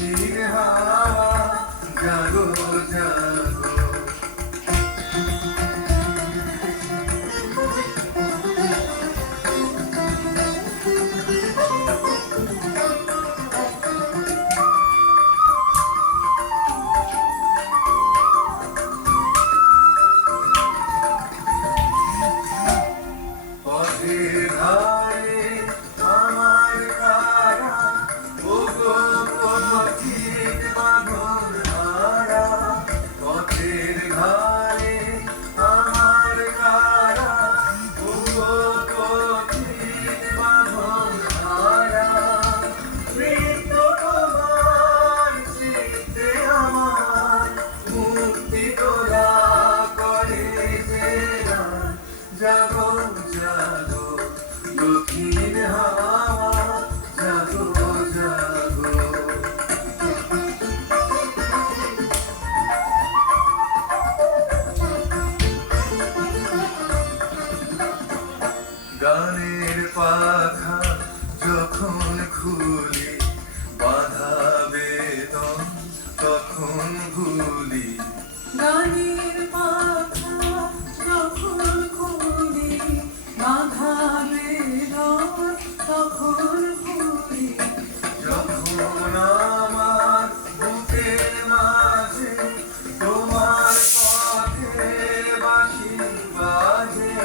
দক্ষিণ হাওয়া জাগো জাগো। পথের ধারে আমার কারা, ওগো পথিক বাঁধন হারা। পথের ধারে আমার কারা, ওগো পথিক বাঁধন হারা। মৃত্যু তোমার চিত্তে আমার, মুক্তি তোরা করে যে গান। জাগো জাগো দক্ষিণ হাওয়া জাগো জাগো। গানের পাখা যখন খুলি, বাধা বেদন তখন ভুলি। গানের পাখা যখন খুলি, বাধা বেদন তখন ভুলি। যখন আমার বুকের মাঝে তোমার পথের বাঁশি বাজে।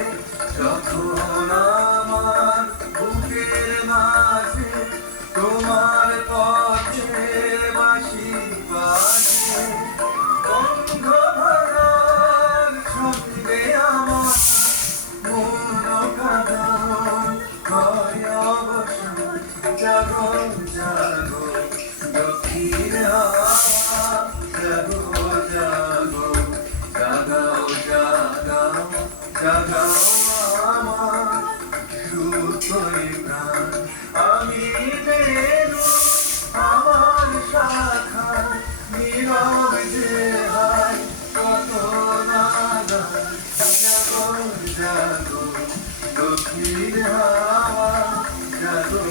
যখন আমার বুকের মাঝে তোমার পথের বাঁশি বাজে। বন্ধ ভাঙার ছন্দে আমার মন কাঁদন হয় অবসান। জাগো জাগো দক্ষিণ হাওয়া জাগো জাগো। জাগাও জাগাও জাগাও আমার সুতোয় প্রাণ। আমি বেনু আমার শাখা, নীরব যে হায় কত নাগান। জাগো জাগো দক্ষিণ হাওয়া জাগো